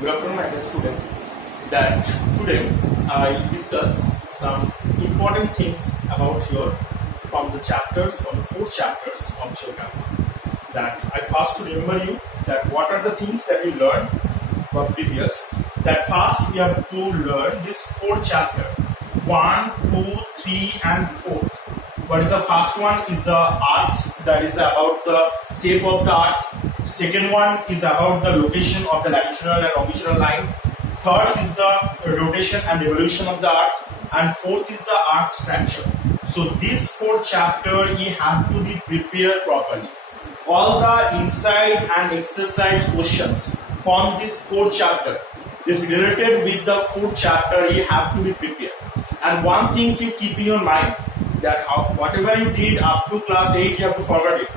Good afternoon, my dear student. That today I discuss some important things about your from the four chapters of geography. That I first to remember you that what are the things that we learned from previous. That first we have to learn this four chapter 1, 2, 3, and 4. What is the first one is the earth, that is about the shape of the earth. Second one is about the location of the latitudinal and longitudinal line. Third is the rotation and revolution of the earth. And fourth is the earth structure. So this fourth chapter you have to be prepared properly. All the inside and exercise questions from this fourth chapter is related with the fourth chapter. You have to be prepared. And one thing you keep in your mind, that whatever you did up to class 8 you have to forget it.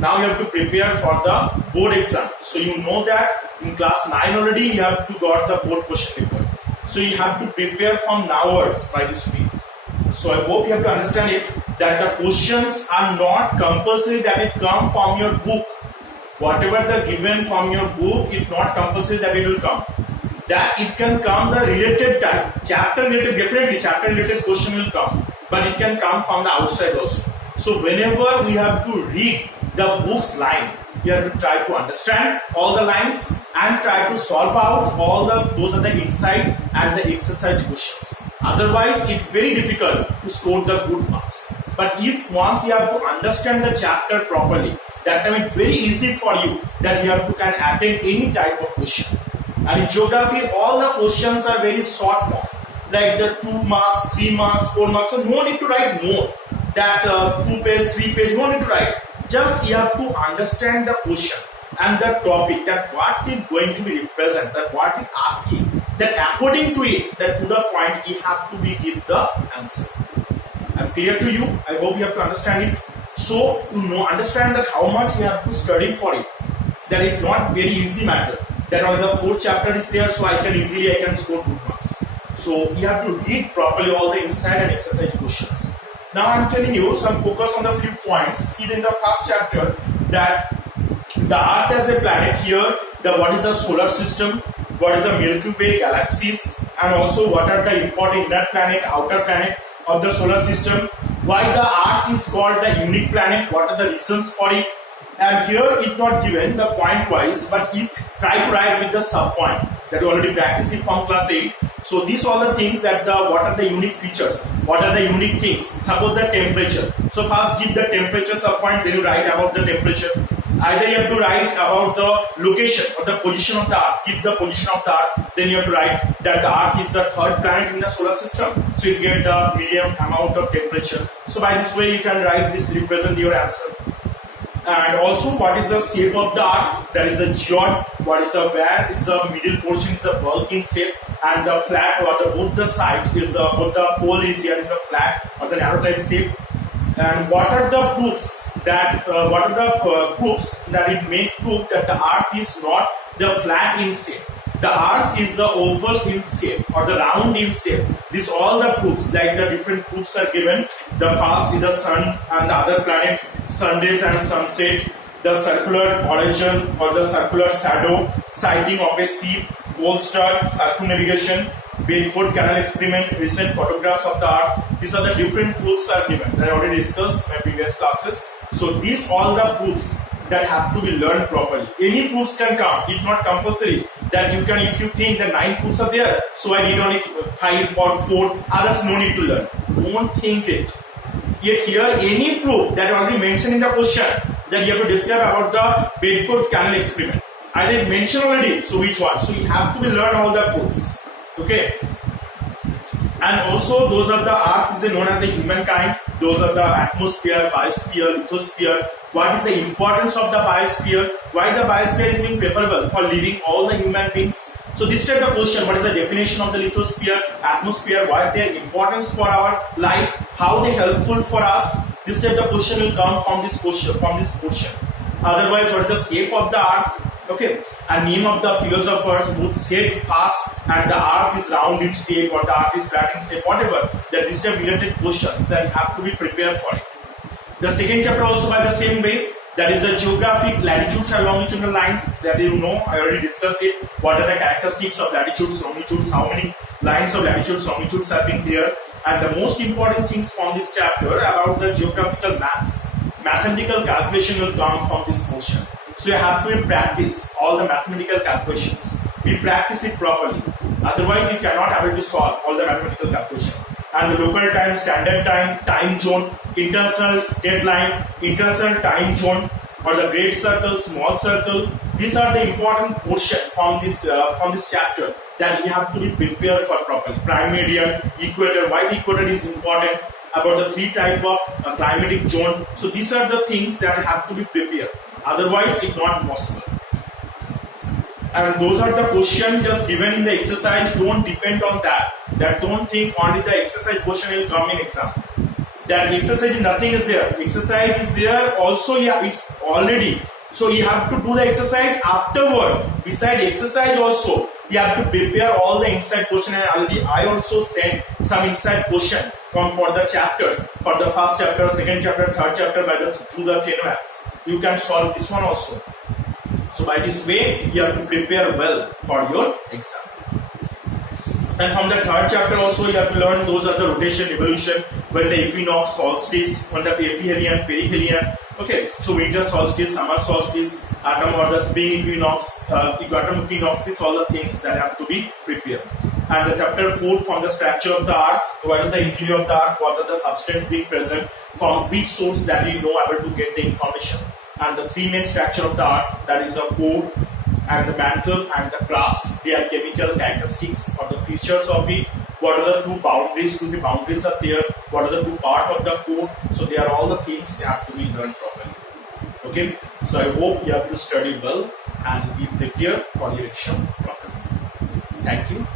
Now you have to prepare for the board exam. So you know that in class 9 already you have to got the board question paper. So you have to prepare from nowwards by this week. So I hope you have to understand it, that the questions are not compulsory that it come from your book. Whatever the given from your book, it's not compulsory that it will come. That it can come the related type, chapter related, definitely chapter related question will come, but it can come from the outside also. So whenever we have to read the book's line, you have to try to understand all the lines and try to solve out all those are the inside and the exercise questions. Otherwise, it's very difficult to score the good marks. But if once you have to understand the chapter properly, that time it's very easy for you that you have to can attend any type of question. And in geography, all the questions are very short form, like the 2 marks, 3 marks, 4 marks. So no need to write more. That 2 page, 3 page, no need to write. Just you have to understand the question and the topic, that what is going to be represent, that what is asking, that according to it, that to the point you have to be give the answer. I'm clear to you. I hope you have to understand it. So you know, understand that how much you have to study for it. That it's not very easy matter. That on the fourth chapter is there, so I can score good marks. So you have to read properly all the inside and exercise questions. Now I'm telling you some focus on the few points. See in the first chapter that the Earth as a planet here, what is the solar system, what is the Milky Way galaxies, and also what are the important inner planet, outer planet of the solar system, why the Earth is called the unique planet, what are the reasons for it. And here it's not given the point wise, but if try to write with the sub point that you already practicing from class 8. So these are the things that what are the unique features, what are the unique things. Suppose the temperature. So first give the temperature sub point, then you write about the temperature. Either you have to write about the location or the position of the Earth. Give the position of the Earth. Then you have to write that the Earth is the third planet in the solar system. So you get the medium amount of temperature. So by this way you can write this, represent your answer. And also what is the shape of the Earth, that is the geode, what is the where is the middle portion is a bulk in shape, and the flat or the both the side is both the pole is here is a flat or the narrow type shape. And what are the proofs that it may prove that the Earth is not the flat in shape. The Earth is the oval in shape or the round in shape. These all the proofs, like the different proofs are given. The first is the sun and the other planets, sun rays and sunset, the circular origin or the circular shadow, sighting of a ship, pole star, circumnavigation, Bedford Canal experiment, recent photographs of the Earth. These are the different proofs are given that I already discussed in my previous classes. So these all the proofs that have to be learned properly. Any proofs can come. It's not compulsory that you can, if you think that 9 proofs are there, so I need only 5 or 4, others no need to learn. Don't think it. Yet here any proof that already mentioned in the question that you have to describe about the Bedford Canal experiment. I did mention already, so which one? So you have to be learn all the proofs. Okay. And also those are the Earth is known as the humankind. Those are the atmosphere, biosphere, lithosphere. What is the importance of the biosphere? Why the biosphere is being preferable for living all the human beings? So this type of question, what is the definition of the lithosphere, atmosphere, what their importance for our life, how they helpful for us? This type of question will come from this question, Otherwise, what is the shape of the Earth? Okay, and name of the philosophers both said fast and the Earth is round in shape or the Earth is flat in shape, whatever. That this type related questions that have to be prepared for it. The second chapter also by the same way, That is the geographic latitudes and longitudinal lines that you know. I already discussed it. What are the characteristics of latitudes, longitudes, how many lines of latitudes, longitudes have been there, and the most important things from this chapter about the geographical maps. Mathematical calculation will come from this portion. So you have to practice all the mathematical calculations. We practice it properly. Otherwise, you cannot able to solve all the mathematical calculation. And the local time, standard time, time zone, international deadline, international time zone, or the great circle, small circle. These are the important portion from this chapter that we have to be prepared for properly. Prime meridian, equator. Why the equator is important? About the three type of climatic zone. So these are the things that have to be prepared. Otherwise, it's not possible. And those are the questions just given in the exercise. Don't depend on that. Don't think only the exercise question will come in exam. That exercise, nothing is there. Exercise is there also. Yeah, it's already. So you have to do the exercise afterward. Beside exercise also, you have to prepare all the inside question. And already I also sent some inside question for the chapters. For the first chapter, second chapter, third chapter through the Keno apps. You can solve this one also. So by this way, you have to prepare well for your exam. And from the third chapter also, you have to learn those are the rotation, evolution, when the equinox, solstice, when the aphelion, perihelion. Okay, so winter solstice, summer solstice, autumn or the spring equinox, autumn equinox. These all the things that have to be prepared. And the chapter 4 from the structure of the earth, what is the interior of the earth, what are the substance being present, from which source that we know able to get the information. And the three main structure of the earth, that is the core and the mantle and the crust. They are chemical characteristics or the features of it. What are the two boundaries? Two boundaries are there. What are the two parts of the core? So they are all the things that have to be learned properly. Okay. So I hope you have to study well and be prepared for your exam properly. Thank you.